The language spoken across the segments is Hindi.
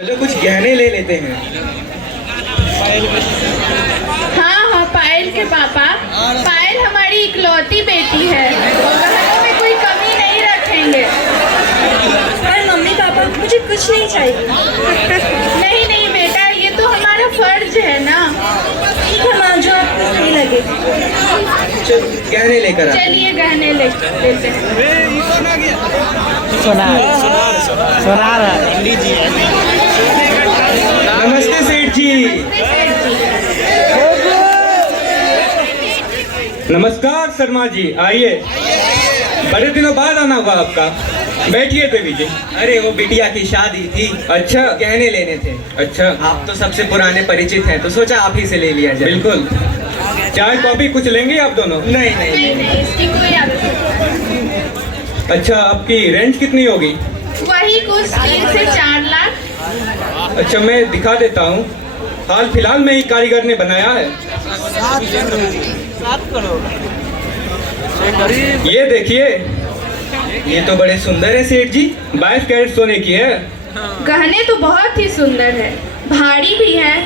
चलो कुछ गहने ले लेते हैं। हाँ, पायल के पापा, पायल हमारी इकलौती बेटी है, गहनों में कोई कमी नहीं रखेंगे। पर मम्मी पापा मुझे कुछ नहीं चाहिए। नहीं नहीं बेटा, ये तो हमारा फर्ज है ना। ठीक है माँ, जो आपको सही लगे। चल गहने लेकर आ। चलिए गहने लेते हैं। नमस्ते सेठ जी। नमस्कार शर्मा जी, आइए। बड़े दिनों बाद आना हुआ आपका। बैठिए देवी जी। अरे वो बिटिया की शादी थी, अच्छा, गहने लेने थे। अच्छा, आप तो सबसे पुराने परिचित हैं, तो सोचा आप ही से ले लिया जाए। बिल्कुल। चाय कॉफी कुछ लेंगे आप दोनों? नहीं नहीं नहीं नहीं, इसकी कोई आदत नहीं। अच्छा, आपकी रेंज कितनी होगी? वही कुछ 3 से 4 लाख। अच्छा, मैं दिखा देता हूँ। हाल फिलहाल में ही कारीगर ने बनाया है। ये देखिए, ये तो बड़े सुंदर है सेठ जी। 22 कैरेट सोने की है। गहने तो बहुत ही सुंदर है, भारी भी है।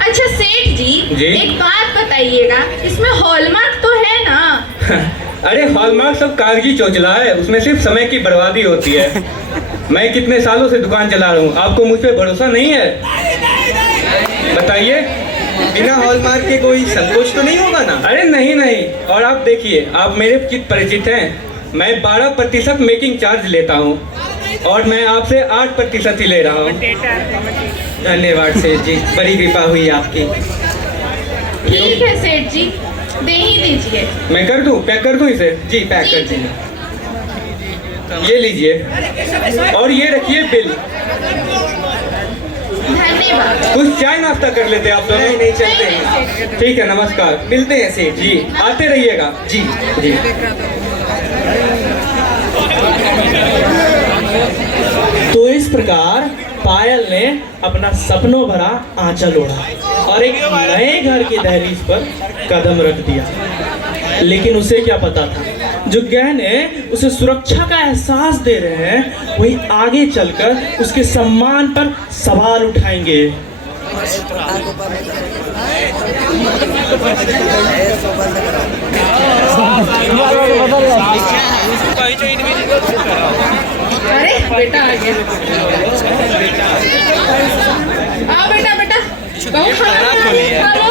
अच्छा सेठ जी, जी? एक बात बताइएगा, इसमें हॉलमार्क तो है ना? अरे हॉलमार्क सब कागजी चोचला है, उसमें सिर्फ समय की बर्बादी होती है। मैं कितने सालों से दुकान चला रहा हूँ, आपको मुझ पे भरोसा नहीं है? बताइए। बिना हॉलमार्क के कोई संकोच तो नहीं होगा ना? अरे नहीं नहीं, और आप देखिए, आप मेरे चित परिचित हैं। मैं 12% मेकिंग चार्ज लेता हूँ और मैं आपसे 8% ही ले रहा हूँ। धन्यवाद सेठ जी, बड़ी कृपा हुई आपकी। ठीक है सेठ जी, दे ही दीजिए। मैं कर दूँ, पैक कर दूँ इसे? जी पैक कर दीजिए। ये लीजिए और ये रखिए बिल। धन्यवाद। कुछ चाय नाश्ता कर लेते आप दोनों? नहीं चलते हैं। ठीक है, नमस्कार। मिलते हैं सेठ जी। जी, आते रहिएगा। जी जी। तो इस प्रकार पायल ने अपना सपनों भरा आंचल ओढ़ा और एक नए घर की दहलीज पर कदम रख दिया। लेकिन उसे क्या पता था, जो गहने उसे सुरक्षा का एहसास दे रहे हैं, वही आगे चलकर उसके सम्मान पर सवाल उठाएंगे। अरे बेटा आ गया। आओ बेटा, बेटा कहो खाना खा लो।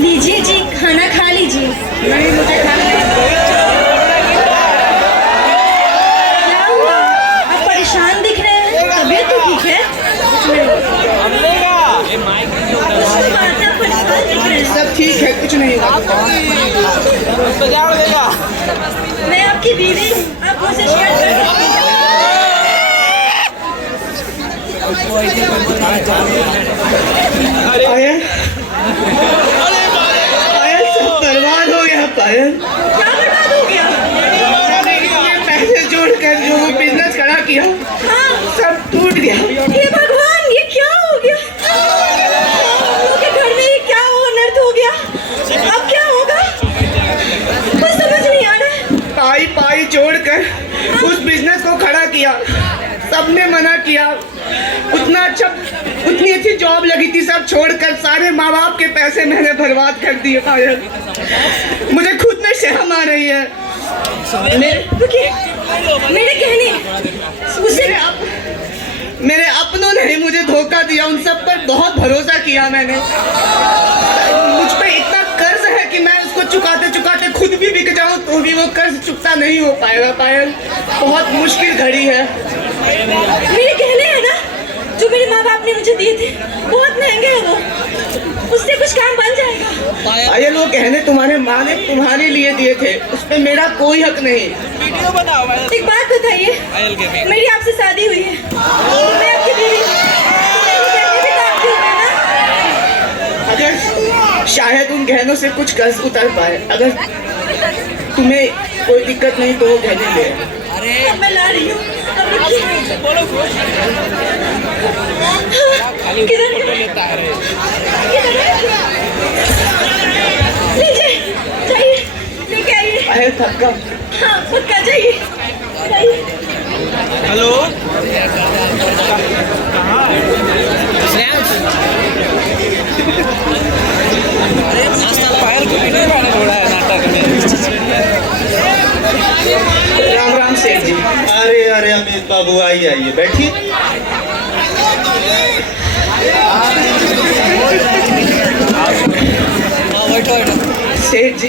लीजिए जी, खाना खा लीजिए। नहीं, मुझे खाना है। क्या हुआ, आप परेशान दिख रहे हैं? तबीयत तो ठीक है? कुछ बात है, आप परेशान दिख रहे हैं। सब ठीक है, कुछ नहीं हुआ। मैं आपकी बीवी हूँ, आप मुझसे शिकायत कर सकती हैं। पायल, पायल सब बर्बाद हो गया। पायल, क्या बर्बाद हो गया? पैसे जोड़कर जो वो बिजनेस खड़ा किया, हाँ, सब टूट गया। हे भगवान, ये क्या हो गया? हम लोग के घर में ये क्या अनर्थ हो गया? अब क्या होगा? कुछ समझ नहीं आ रहा है। पाई पाई जोड़कर उस बिजनेस को खड़ा किया, सबने मना किया। उतनी अच्छी जॉब लगी थी, सब छोड़कर सारे माँ बाप के पैसे मैंने बर्बाद कर दिए। पायल, मुझे खुद में शर्म आ रही है। रुकिए, मेरे कहने उसे मेरे अपनों ने ही मुझे धोखा दिया, उन सब पर बहुत भरोसा किया मैंने। मुझ पे इतना कर्ज है कि मैं उसको चुकाते चुकाते खुद भी बिक जाऊं तो भी वो कर्ज चुकता नहीं हो पाएगा। पायल, बहुत मुश्किल घड़ी है। मेरे गहने हैं ना, जो मेरे माँ बाप ने मुझे दिए थे, बहुत महंगे हैं वो, उससे कुछ काम बन जाएगा। पायल, वो गहने तुम्हारे माँ ने तुम्हारे लिए दिए थे, उस पे मेरा कोई हक नहीं। एक बात बताइए, मेरी आपसे शादी हुई है, मैं आपकी बीवी हूँ, मेरे गहने भी तो आपके हुए ना। अगर शायद उन गहनों से कुछ कर्ज उतर पाए, अगर तुम्हें कोई दिक्कत नहीं तो वो गहने ले। अब मैं ला रही हूँ, अब रुकिए। किधर लीजिए, जाइए लेके आइए। पायल पक्का? हाँ पक्का, जाइए जाइए। हेलो पायल को भी नहीं माना थोड़ा है नाटक में। राम राम सेठ जी। अरे अरे अमित बाबू, आइए आइए, बैठिए। सेठ जी,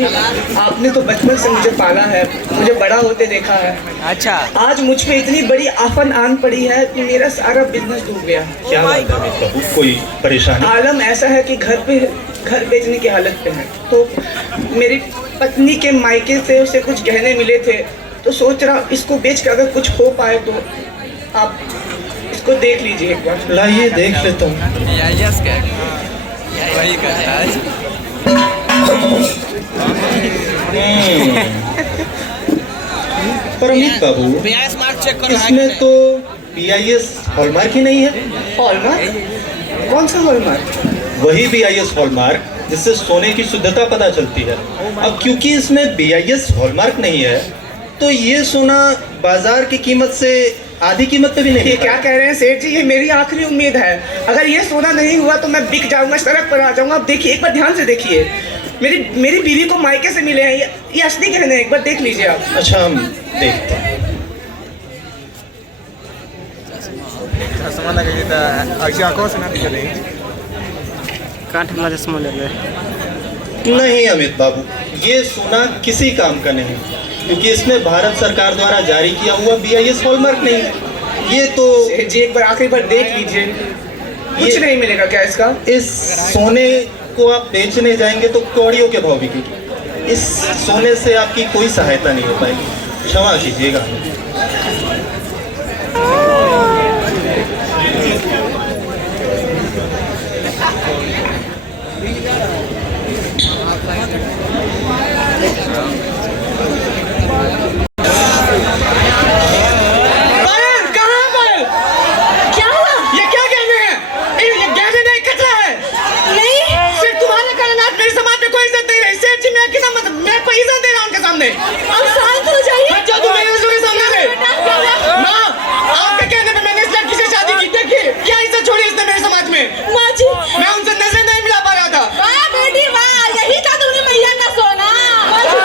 आपने तो बचपन से मुझे पाला है, मुझे बड़ा होते देखा है। अच्छा आज मुझ पे इतनी बड़ी आफत आन पड़ी है कि मेरा सारा बिजनेस डूब गया। क्या बात है अमित बाबू, कोई परेशानी? आलम ऐसा है कि घर बेचने की हालत पे है। तो मेरी पत्नी के मायके से उसे कुछ गहने मिले थे, तो सोच रहा इसको बेच कर अगर कुछ हो पाए तो आप इसको देख लीजिए एक बार। लाइए देख लेता हूँ। यस क्या वही करता है। पर अमित बाबू, इसमें तो BIS हॉलमार्क ही नहीं है। हॉलमार्क? कौन सा हॉलमार्क? वही BIS हॉलमार्क जिससे सोने की शुद्धता पता चलती है। अब क्योंकि इसमें BIS हॉलमार्क नहीं है, तो ये सोना बाजार की कीमत से आधी कीमत पे भी नहीं। ये क्या कह रहे हैं सेठ जी? ये मेरी आखिरी उम्मीद है। अगर ये सोना नहीं हुआ तो मैं बिक जाऊंगा, सड़क पर आ जाऊंगा। आप देखिए, एक बार ध्यान से देखिए, मेरी बीवी को मायके से मिले हैं, ये असली गहने हैं, एक बार देख लीजिए आप। अच्छा, हम देखते हैं। नहीं अमित बाबू, ये सोना किसी काम का नहीं, क्योंकि इसमें भारत सरकार द्वारा जारी किया हुआ BIS हॉलमार्क नहीं है। ये तो सेठ जी एक बार आखिरी बार देख लीजिए, कुछ नहीं मिलेगा क्या इसका? इस सोने को आप बेचने जाएंगे तो कौड़ियों के भाव बिकेगी। इस सोने से आपकी कोई सहायता नहीं हो पाएगी, क्षमा कीजिएगा। अब शांत हो जाइए। बच्चों, तुम मेरे के सामने से। माँ, आपके कहने पे मैंने इस लड़की से शादी की। देखिए क्या इज्जत छोड़ी इसने मेरे समाज में। माँ जी, मैं उनसे नजर नहीं मिला पा रहा था। वाह बेटी वाह, यही था तुमने मैया का सोना। माँ जी,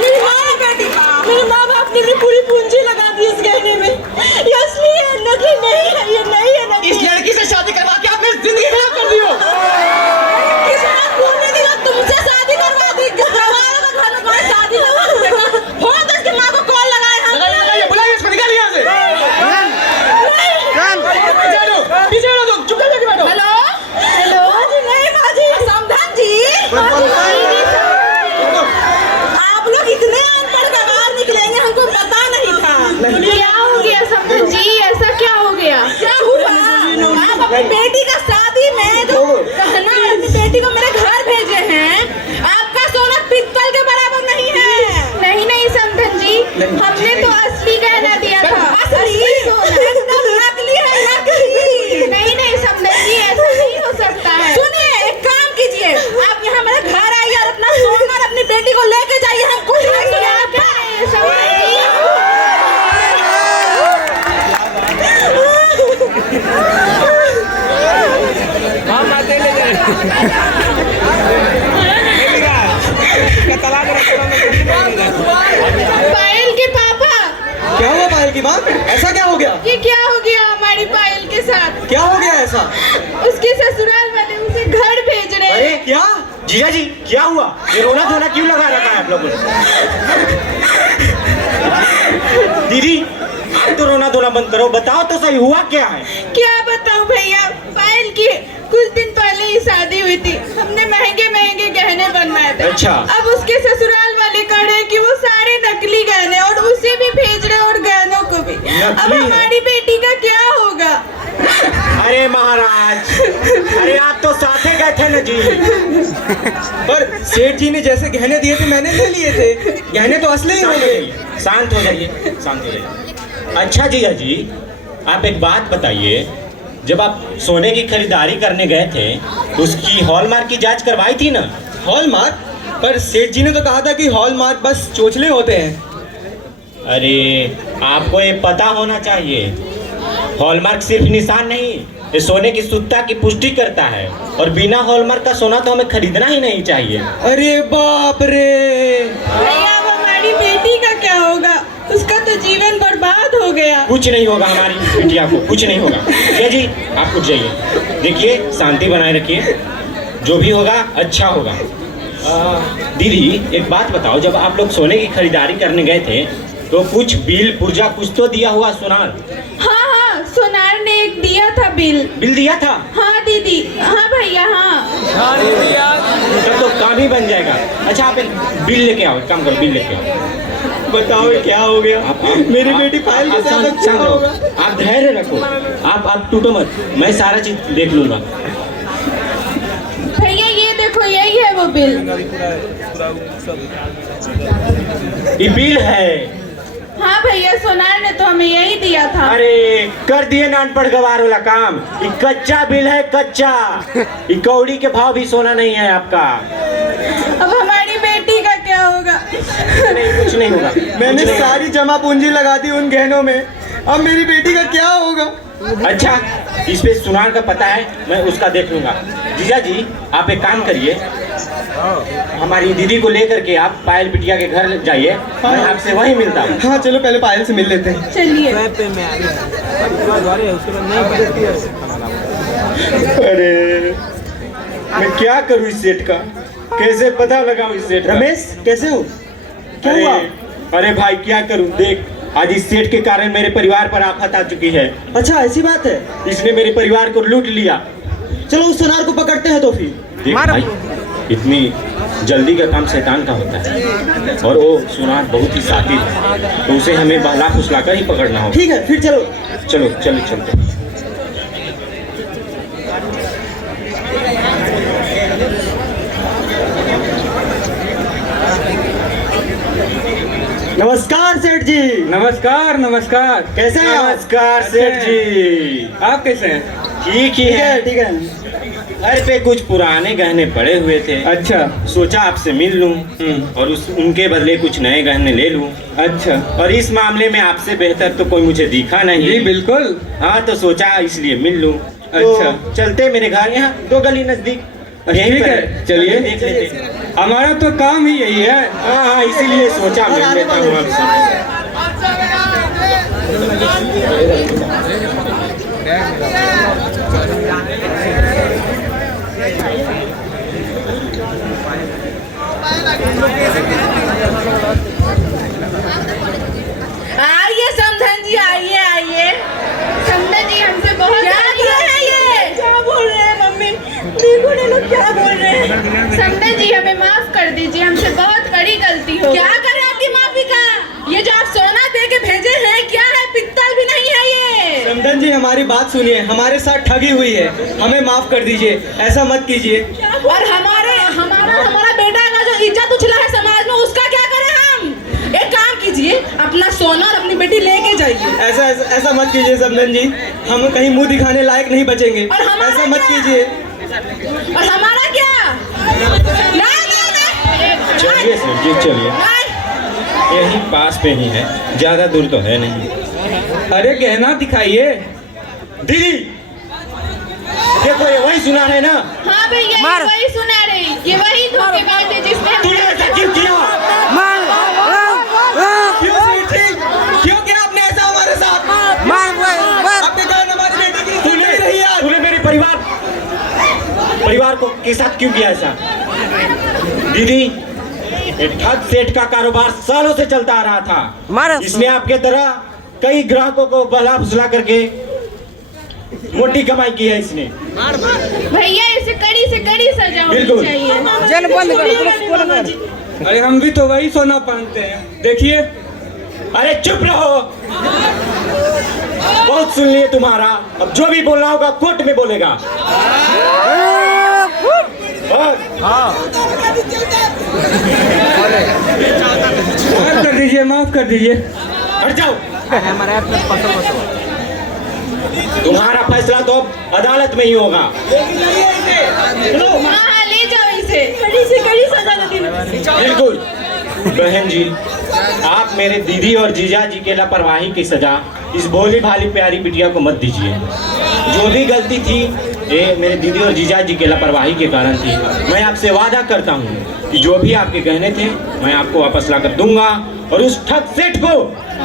मेरी माँ बेटी, मेरे माँ बाप ने भी पूरी पूंजी लगा दी इस गहने में। ये असली है, नकली नहीं है, ये नहीं है नकली। इस लड़की से शादी करवा के आपने जिंदगी खराब कर दी हो। तुमसे शादी करवा दी, हमारे घर में कोई शादी ना हो तो इसकी माँ को कॉल लगाए हम। लगाइए, बुलाइए इसको, निकालिए यहाँ से। पीछे हटो तुम, चुप करके बैठो। हेलो हेलो जी, नहीं बाजी, समधन जी, आप लोग इतने अनपढ़ गवार निकलेंगे हमको पता नहीं था। क्या हो गया समधन जी, ऐसा क्या हो गया? क्या हुआ? आप अपनी बेटी का शादी में जो गहना अपनी बेटी को मेरे घर भेजे हैं, आपका सोना पित्तल के बराबर नहीं है। नहीं नहीं समधन जी, हमने तो असली गहना दिया था। असली सोना एकदम नकली है, नकली। नहीं नहीं समधन जी, ऐसा नहीं हो सकता है। सुनिए, एक काम कीजिए, आप यहाँ मेरे घर आइए और अपना सोना और अपनी बेटी को लेके जाइए। हम कुछ नहीं सुने आपका। समधन जी, पायल के पापा। क्या हुआ पायल की माँ? ऐसा क्या हो गया? ये क्या हो गया हमारी पायल के साथ? क्या हो गया ऐसा? उसके ससुराल वाले उसे घर भेज रहे अरे हैं। क्या? जीजा जी क्या हुआ? ये रोना धोना क्यों लगा रखा है आप लोगों ने? दीदी आप तो रोना धोना बंद करो, बताओ तो सही हुआ क्या है? क्या बताऊं भैया, पायल की कुछ दिन पहले ही शादी हुई थी। हमने महंगे महंगे गहने बनवाए थे। अच्छा। अब उसके ससुराल वाले कह रहे हैं कि वो सारे नकली गहने, और उसे भी भेज रहे और गहनों को भी। अब हमारी बेटी का क्या होगा? अरे महाराज, अरे आप तो साथ ही गए थे ना जी। पर सेठ जी ने जैसे गहने दिए थे मैंने ले लिए थे, गहने तो असली ही होंगे। शांत हो जाइए, शांत हो जाइए। अच्छा जीजा जी, आप एक बात बताइए, जब आप सोने की खरीदारी करने गए थे तो उसकी हॉलमार्क की जांच करवाई थी ना? हॉलमार्क? पर सेठ जी ने तो कहा था कि हॉलमार्क बस चोचले होते हैं। अरे आपको ये पता होना चाहिए, हॉलमार्क सिर्फ निशान नहीं, ये सोने की शुद्धता की पुष्टि करता है, और बिना हॉलमार्क का सोना तो हमें खरीदना ही नहीं चाहिए। अरे बाप रे! भैया अब हमारी बेटी का क्या होगा? उसका तो जीवन बर्बाद हो गया। कुछ नहीं होगा हमारी बिटिया को, कुछ नहीं होगा। भैया जी आप कुछ जाइए, देखिए शांति बनाए रखिए, जो भी होगा अच्छा होगा। दीदी एक बात बताओ, जब आप लोग सोने की खरीदारी करने गए थे तो कुछ बिल पुर्जा कुछ तो दिया हुआ सुनार? हाँ हाँ, सोनार ने एक दिया था बिल दिया था? हाँ दीदी, हाँ भैया, हाँ। तब तो काम ही बन जाएगा। अच्छा आप एक बिल लेके आओ, एक काम करो बिल लेके आओ। बताओ ये क्या हो गया? मेरी बेटी पायल के साथ शांत क्या रहो, होगा? आप धैर्य रखो, आप टूटो मत, मैं सारा चीज देख लूंगा। भैया ये देखो, यही है वो बिल। ये बिल है? हाँ भैया, सोनार ने तो हमें यही दिया था। अरे कर दिए ना अनपढ़ गवार वाला काम। ये कच्चा बिल है, कच्चा। ये कौड़ी के भाव भी सोना नहीं है आपका। अब हमारी बेटी का क्या होगा? नहीं कुछ नहीं होगा। मैंने सारी जमा पूंजी लगा दी उन गहनों में, अब मेरी बेटी का क्या होगा? अच्छा इस पे सुनार का पता है, मैं उसका देख लूंगा। जीजा जी आप एक काम करिए, हमारी दीदी को लेकर के आप पायल बिटिया के घर जाइए, मैं आपसे वहीं मिलता हूँ। हाँ चलो पहले पायल से मिल लेते हैं। चलिए। अरे मैं क्या करूँ इस सेठ का, कैसे पता लगाऊं इस सेठ का? रमेश कैसे हो? क्या अरे, हुआ? अरे भाई क्या करूं, देख आज इस सेठ के कारण मेरे परिवार पर आफत आ चुकी है। अच्छा ऐसी बात है? इसने मेरे परिवार को लूट लिया। चलो उस सोनार को पकड़ते हैं तो फिर। देख भाई इतनी जल्दी का काम शैतान का होता है, और वो सुनार बहुत ही शातिर है, तो उसे हमें बहला फुसला कर ही पकड़ना होगा। ठीक है फिर चलो। चलो चलो चलते। नमस्कार सेठ जी। नमस्कार नमस्कार। कैसे हैं आप? नमस्कार सेठ जी। आप कैसे हैं? ठीक ही है। ठीक है। घर पे कुछ पुराने गहने पड़े हुए थे, अच्छा सोचा आपसे मिल लूं और उनके बदले कुछ नए गहने ले लूं। अच्छा। और इस मामले में आपसे बेहतर तो कोई मुझे दिखा नहीं। जी बिल्कुल। हाँ तो सोचा इसलिए मिल लूं। अच्छा। तो चलते मेरे घर, यहाँ 2 गली नजदीक। यहीं ठीक पर है, चलिए। देख लेते। हमारा तो काम ही यही है। हाँ हाँ इसीलिए सोचा मिल लेता हूँ आपसे। आइए समधन जी, आइए आइए। समधन जी हमसे बहुत क्या किया है ये? क्या बोल रहे हैं मम्मी? देखो ना लोग क्या बोल रहे हैं। समधन जी हमें माफ कर दीजिए, हमसे बहुत बड़ी गलती हो। क्या कर रहे हैं आपकी माफी का? ये जो आप सोना दे के भेजे हैं क्या है? पित्तल भी नहीं है ये। समधन जी हमारी बात सुनिए, हमारे साथ ठगी हुई है, हमें माफ कर दीजिए, ऐसा मत कीजिए। और हमारा बेटा का जो इज्जत उछला है समाज में, उसका क्या करें हम? एक काम कीजिए, अपना सोना और अपनी बेटी लेके जाइए। ऐसा मत कीजिए समधन जी, हम कहीं मुंह दिखाने लायक नहीं बचेंगे। और हमारा ऐसा मत क्या? कीजिए। और हमारा क्या? नहीं। चलिए सर जी चलिए, यही पास पे ही है, ज्यादा दूर तो है नहीं। अरे गहना दिखाइए। दीदी देखो ये वही सुना है ना? हाँ भैया, ये वही सुना रही, ये वही धोखेबाज है जिसने तूने ऐसा क्यों किया? क्यों सेठ जी? क्यों किया आपने ऐसा हमारे साथ? आपके कारण हमारी बेटी की इज्जत नहीं रही आज। तूने मेरे परिवार को के साथ क्यों किया ऐसा? दीदी ये ठग सेठ का कारोबार सालों से चलता आ रहा था। इसने आपके तरह कई ग्राहकों को बहला फुसला करके मोटी कमाई की है इसने। भैया इसे कड़ी से कड़ी सजा होनी बिल्कुल। चाहिए। अरे हम भी तो वही सोना पहनते हैं, देखिए। अरे चुप रहो, बहुत सुन लिए तुम्हारा, अब जो भी बोलना होगा कोर्ट में बोलेगा। माफ कर दीजिए, माफ कर दीजिए। हट जाओ। तुम्हारा फैसला तो अब अदालत में ही होगा। हाँ ले जाओ इसे। कड़ी से कड़ी सजा लगी। बिल्कुल। बहन जी, आप मेरे दीदी और जीजा जी के लापरवाही की सजा इस भोली भाली प्यारी बिटिया को मत दीजिए। जो भी गलती थी ये मेरे दीदी और जीजा जी के लापरवाही के कारण थी। मैं आपसे वादा करता हूँ कि जो भी आपके गहने थे मैं आपको वापस ला कर दूंगा और उस ठग सेठ को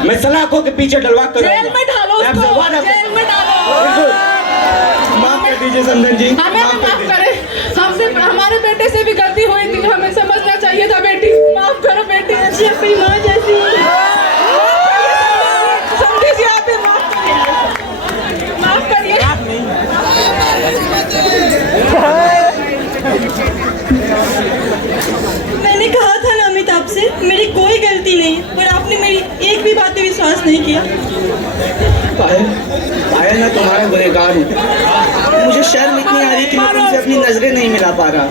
मैं सलाखों के पीछे डलवा कर जेल में डालो मैं आपसे उसको, वादा जेल में डालो। बिल्कुल। माफ कर दीजिए समधन जी, हमें माफ कर माफ दीजिए। करे। हमसे हमारे बेटे से भी गलती हुई थी, हमें समझना चाहिए था। बेटी माफ करो बेटी। ऐसी अपनी माँ जैसी। समझिए आप ही माफ करिए। माफ करिए। मैंने कहा था ना अमिताभ से मेरी कोई गलती नहीं, पर आपने मेरी एक भी बात पे विश्वास नहीं किया। पायल, पायल मैं तुम्हारा गुनहगार हूँ। मुझे शर्म इतनी आ रही कि मैं तुमसे अपनी नजरें नहीं मिला पा रहा।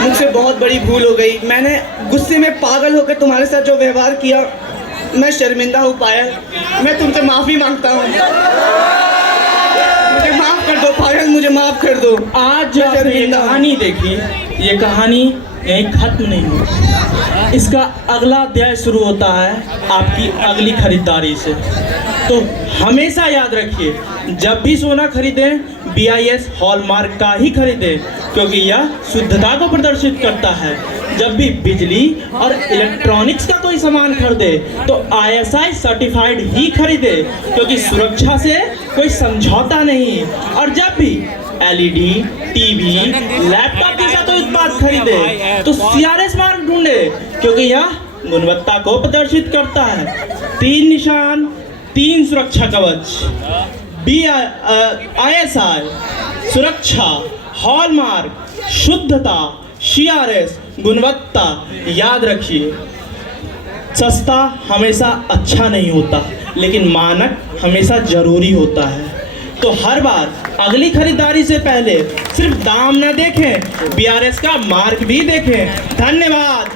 मुझसे बहुत बड़ी भूल हो गई। मैंने गुस्से में पागल होकर तुम्हारे साथ जो व्यवहार किया, मैं शर्मिंदा हूँ पायल। मैं तुमसे माफी मांगता हूँ। मुझे माफ कर दो पायल, मुझे माफ कर दो। आज जो आपने ये कहानी देखी, ये कहानी यहीं खत्म नहीं हुई। इसका अगला अध्याय शुरू होता है आपकी अगली खरीदारी से। तो हमेशा याद रखिए, जब भी सोना खरीदें BIS हॉलमार्क का ही खरीदें, क्योंकि यह शुद्धता को प्रदर्शित करता है। जब भी बिजली और इलेक्ट्रॉनिक्स का कोई सामान खरीदे तो ISI सर्टिफाइड ही खरीदे, क्योंकि सुरक्षा से कोई समझौता नहीं। और जब भी LED, TV, लैपटॉप जैसा कोई उत्पाद खरीदे तो CRS मार्क ढूंढे, क्योंकि यह गुणवत्ता को प्रदर्शित करता है। 3 निशान, 3 सुरक्षा कवच, ISI सुरक्षा, हॉलमार्क, शुद्धता, CRS गुणवत्ता। याद रखिए, सस्ता हमेशा अच्छा नहीं होता, लेकिन मानक हमेशा जरूरी होता है। तो हर बार अगली खरीदारी से पहले सिर्फ दाम न देखें, BRS का मार्क भी देखें। धन्यवाद।